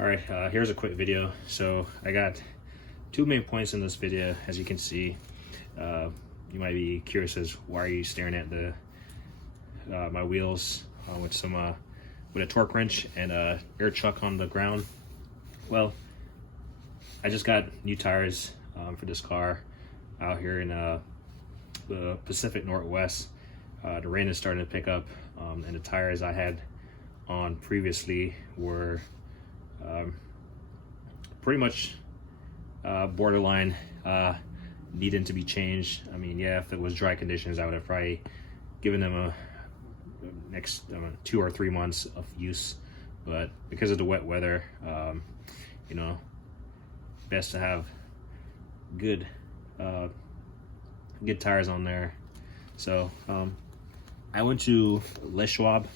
Alright, here's a quick video. So I got two main points in this video. As you can see, you might be curious as why are you staring at the my wheels with a torque wrench and a air chuck on the ground. Well, I just got new tires for this car out here in the Pacific Northwest. The rain is starting to pick up, and the tires I had on previously were pretty much borderline needing to be changed. I mean, yeah, if it was dry conditions, I would have probably given them a next 2 or 3 months of use, but because of the wet weather, you know, best to have good tires on there. So I went to SCHWAB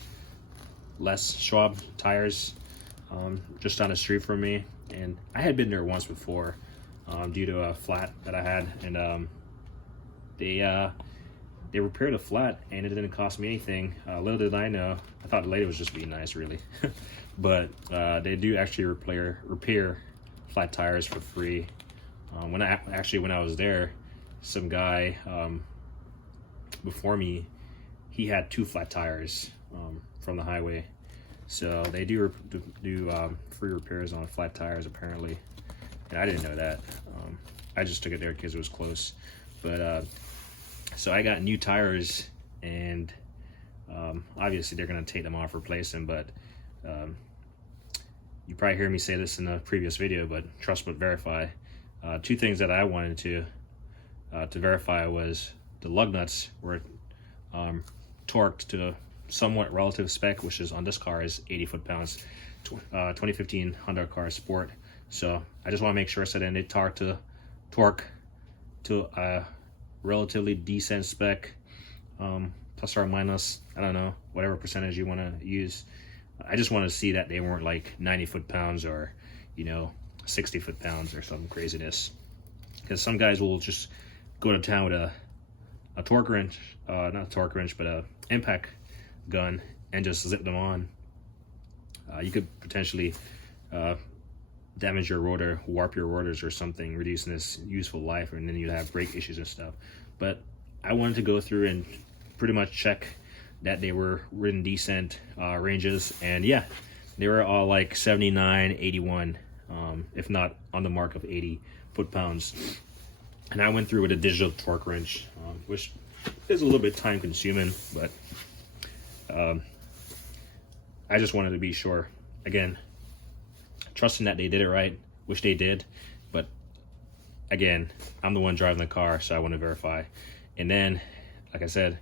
tires just down the street from me, and I had been there once before due to a flat that I had, and they repaired a flat and it didn't cost me anything. Little did I know, I thought the lady was just being nice, really. But they do actually repair flat tires for free. When I was there, some guy before me, he had 2 flat tires from the highway. So they do free repairs on flat tires apparently, and I didn't know that. I just took it there because it was close. But so I got new tires, and obviously they're gonna take them off, replace them. But you probably hear me say this in a previous video, but trust but verify. 2 things that I wanted to verify was the lug nuts were torqued to the somewhat relative spec, which is on this car is 80 foot-pounds, 2015 Honda car Sport. So I just want to make sure so then they torque to a relatively decent spec, plus or minus, I don't know, whatever percentage you want to use. I just want to see that they weren't like 90 foot-pounds or, you know, 60 foot-pounds or some craziness, because some guys will just go to town with a torque wrench, not a torque wrench, but a impact gun, and just zip them on. You could potentially damage your rotor, warp your rotors or something, reducing its useful life, and then you'd have brake issues and stuff. But I wanted to go through and pretty much check that they were in decent ranges, and yeah, they were all like 79, 81, if not on the mark of 80 foot-pounds. And I went through with a digital torque wrench, which is a little bit time consuming, but I just wanted to be sure. Again, trusting that they did it right, which they did, but again, I'm the one driving the car, so I want to verify. And then, like I said,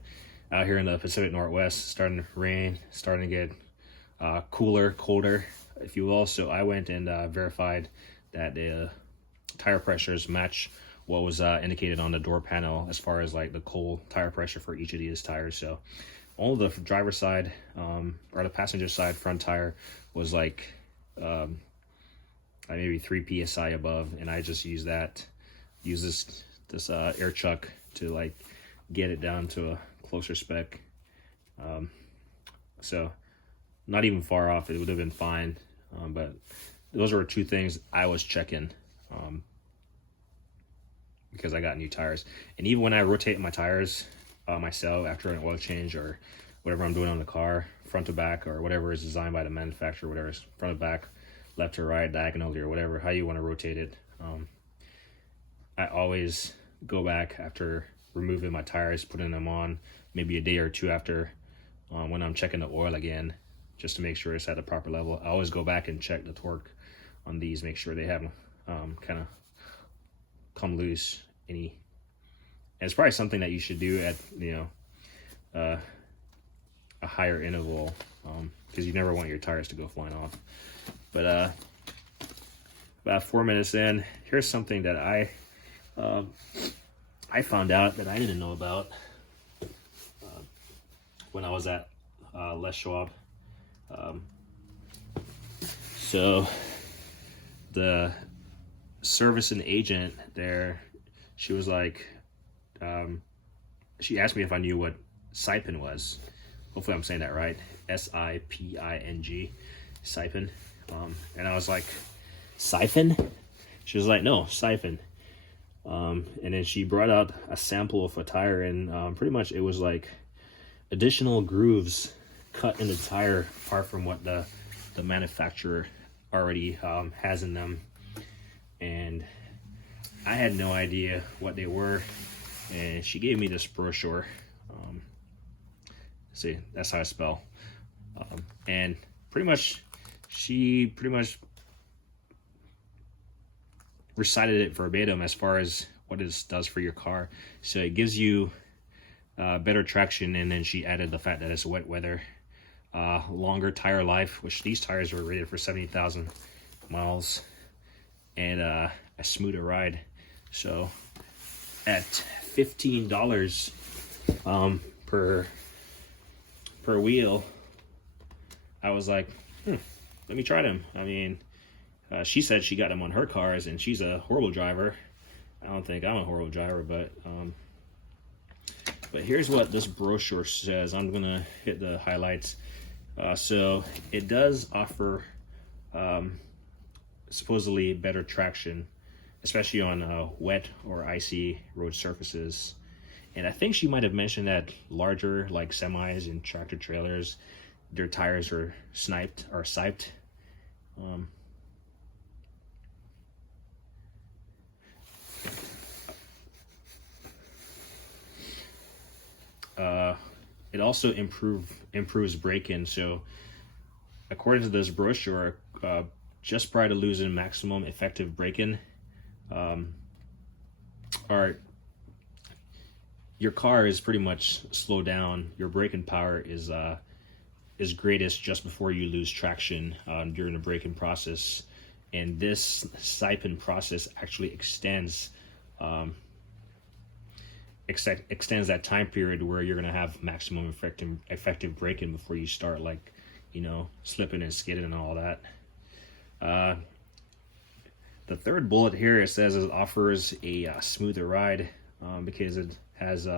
out here in the Pacific Northwest, starting to rain, starting to get colder, if you will. So I went and verified that the tire pressures match what was indicated on the door panel as far as like the cold tire pressure for each of these tires. So all the driver's side or the passenger side front tire was like maybe 3 psi above, and I just use this air chuck to like get it down to a closer spec. So not even far off, it would have been fine. But those were 2 things I was checking because I got new tires. And even when I rotate my tires myself after an oil change or whatever I'm doing on the car, front to back or whatever is designed by the manufacturer, whatever is front to back, left to right, diagonally, or whatever, how you want to rotate it, I always go back after removing my tires, putting them on maybe a day or 2 after, when I'm checking the oil again, just to make sure it's at the proper level. I always go back and check the torque on these, make sure they haven't kind of come loose any. And it's probably something that you should do at, you know, a higher interval, because you never want your tires to go flying off. But about 4 minutes in, here's something that I found out that I didn't know about when I was at SCHWAB. So the service and agent there, she was like, she asked me if I knew what SIPING was. Hopefully I'm saying that right. SIPING, SIPING. And I was like, siphon? She was like, no, siphon. And then she brought out a sample of a tire, and pretty much it was like additional grooves cut in the tire apart from what the manufacturer already has in them. And I had no idea what they were, and she gave me this brochure. See, that's how I spell. And she pretty much recited it verbatim as far as what it does for your car. So it gives you better traction, and then she added the fact that it's wet weather, longer tire life, which these tires were rated for 70,000 miles, and a smoother ride. So at $15 per wheel, I was like, let me try them. I mean, she said she got them on her cars, and she's a horrible driver. I don't think I'm a horrible driver, but here's what this brochure says. I'm gonna hit the highlights. So it does offer supposedly better traction, especially on wet or icy road surfaces. And I think she might have mentioned that larger, like semis and tractor trailers, their tires are siped. It also improves break-in. So according to this brochure, just prior to losing maximum effective break-in, your car is pretty much slowed down. Your braking power is greatest just before you lose traction during the braking process. And this SIPING process actually extends that time period where you're going to have maximum effective braking before you start, like, slipping and skidding and all that. The third bullet here, it says it offers a smoother ride because it has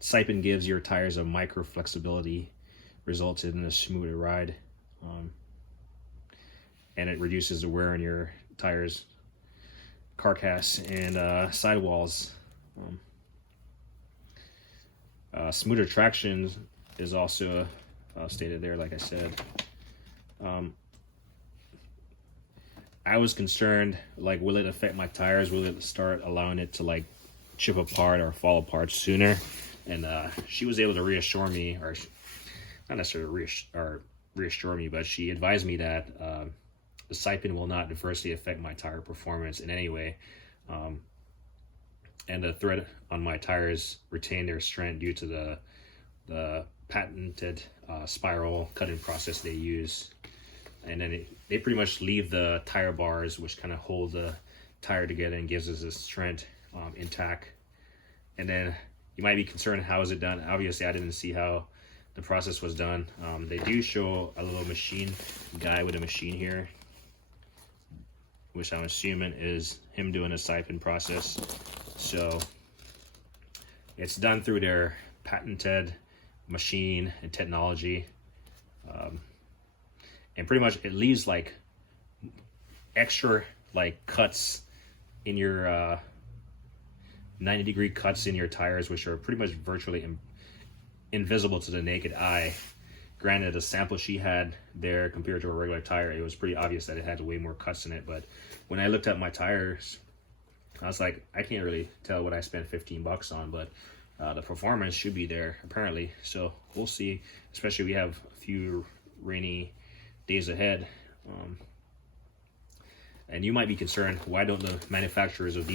SIPING gives your tires a micro flexibility, resulted in a smoother ride, and it reduces the wear on your tires, carcass, and sidewalls. Smoother traction is also stated there, like I said. I was concerned, like, will it affect my tires? Will it start allowing it to, like, chip apart or fall apart sooner? And she was able to reassure me, or not necessarily reassure me, but she advised me that the SIPING will not adversely affect my tire performance in any way. And the thread on my tires retain their strength due to the patented spiral cutting process they use. And then they pretty much leave the tire bars, which kind of hold the tire together and gives us the strength intact. And then you might be concerned, how is it done? Obviously, I didn't see how the process was done. They do show a little guy with a machine here, which I'm assuming is him doing a SIPING process. So it's done through their patented machine and technology. And pretty much it leaves like extra like cuts in your 90-degree cuts in your tires, which are pretty much virtually invisible to the naked eye. Granted, the sample she had there compared to a regular tire, it was pretty obvious that it had way more cuts in it. But when I looked at my tires, I was like, I can't really tell what I spent $15 on, but the performance should be there apparently. So we'll see, especially we have a few rainy days ahead. And you might be concerned, why don't the manufacturers of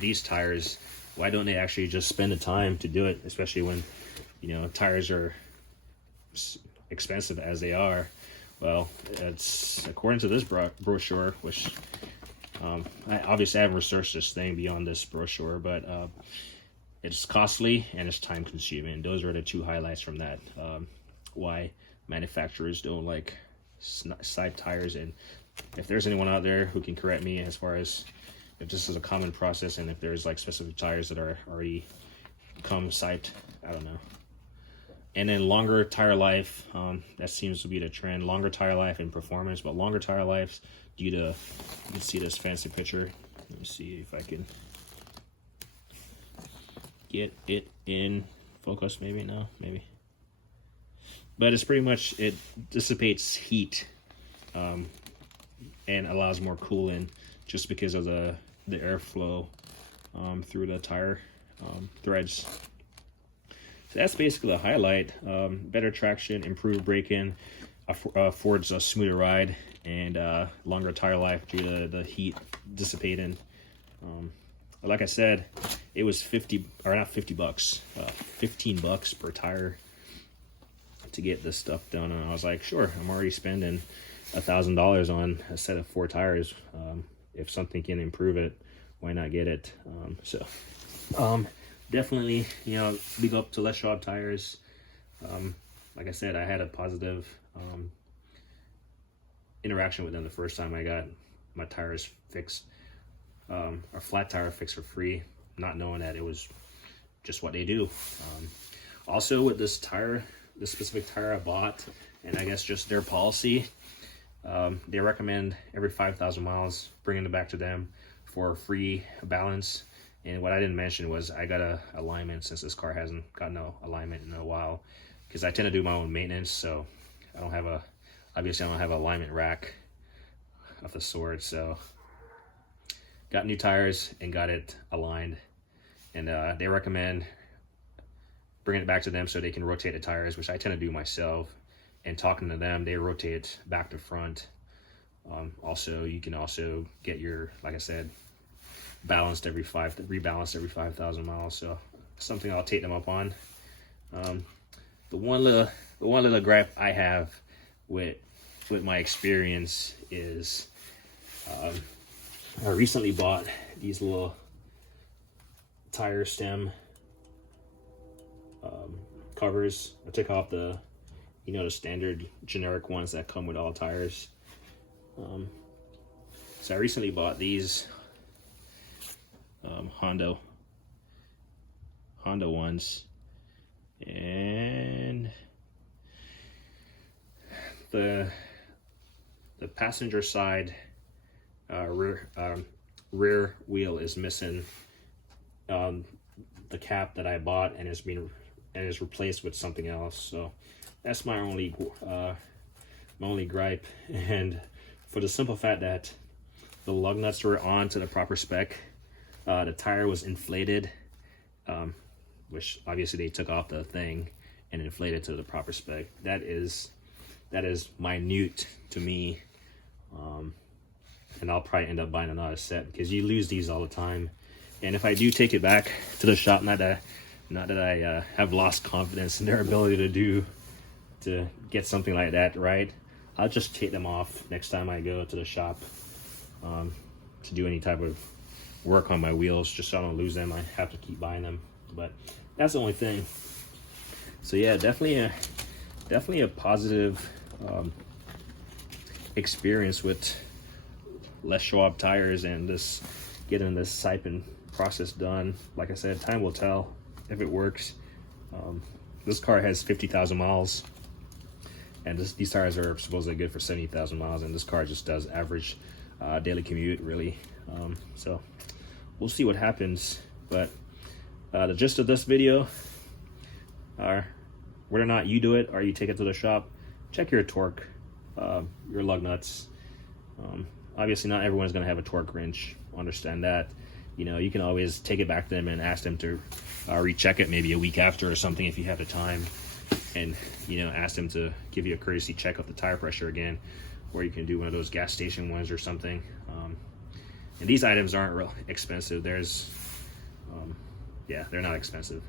these tires, why don't they actually just spend the time to do it, especially when, tires are expensive as they are? Well, it's according to this brochure, which I haven't researched this thing beyond this brochure, but it's costly and it's time consuming. Those are the two highlights from that, why manufacturers don't like side tires. And if there's anyone out there who can correct me as far as if this is a common process and if there's like specific tires that are already come siped, I don't know. And then longer tire life, that seems to be the trend. Longer tire life and performance, but longer tire lives due to, you can see this fancy picture. Let me see if I can get it in focus. Maybe, no, maybe. But it's pretty much, it dissipates heat and allows more cooling just because of the airflow through the tire threads. So that's basically the highlight. Better traction, improved braking, affords a smoother ride, and longer tire life due to the heat dissipating. Like I said, it was 50, or not 50 bucks, 15 bucks per tire to get this stuff done. And I was like, sure, I'm already spending $1,000 on a set of 4 tires. If something can improve it, why not get it? Definitely, you know, big up to SCHWAB tires. Like I said, I had a positive interaction with them the first time I got my tires fixed, or flat tire fixed for free, not knowing that it was just what they do. Also with this tire, this specific tire I bought, and I guess just their policy, they recommend every 5,000 miles bringing it back to them for free balance. And what I didn't mention was I got a alignment, since this car hasn't got no alignment in a while, because I tend to do my own maintenance, so I don't have a, obviously I don't have an alignment rack of the sort. So got new tires and got it aligned, and they recommend bringing it back to them so they can rotate the tires, which I tend to do myself. And talking to them, they rotate it back to front. Also, you can also get your, like I said, rebalanced every 5,000 miles. So something I'll take them up on. The one little gripe I have with my experience is I recently bought these little tire stem covers. I took off the, you know, the standard generic ones that come with all tires. So I recently bought these Honda ones, and the passenger side rear wheel is missing the cap that I bought, and is replaced with something else. So that's my only gripe. And for the simple fact that the lug nuts were on to the proper spec, the tire was inflated, which obviously they took off the thing and inflated to the proper spec. That is minute to me, and I'll probably end up buying another set, because you lose these all the time. And if I do take it back to the shop, not that I have lost confidence in their ability to get something like that right, I'll just take them off next time I go to the shop to do any type of work on my wheels, just so I don't lose them. I have to keep buying them, but that's the only thing. So yeah, definitely a positive experience with SCHWAB tires, and this getting this SIPING process done. Like I said, time will tell if it works. This car has 50,000 miles, and these tires are supposedly good for 70,000 miles, and this car just does average daily commute, really. So we'll see what happens. But the gist of this video, whether or not you do it or you take it to the shop, check your torque, your lug nuts. Obviously not everyone's going to have a torque wrench, understand that. You know, you can always take it back to them and ask them to recheck it maybe a week after or something if you have the time, and, you know, ask them to give you a courtesy check of the tire pressure again, or you can do one of those gas station ones or something. And these items aren't real expensive. Yeah, they're not expensive.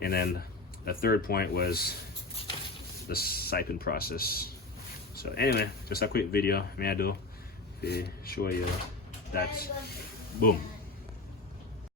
And then the third point was the SIPING process. So anyway, just a quick video, me I do to show you that. Boom.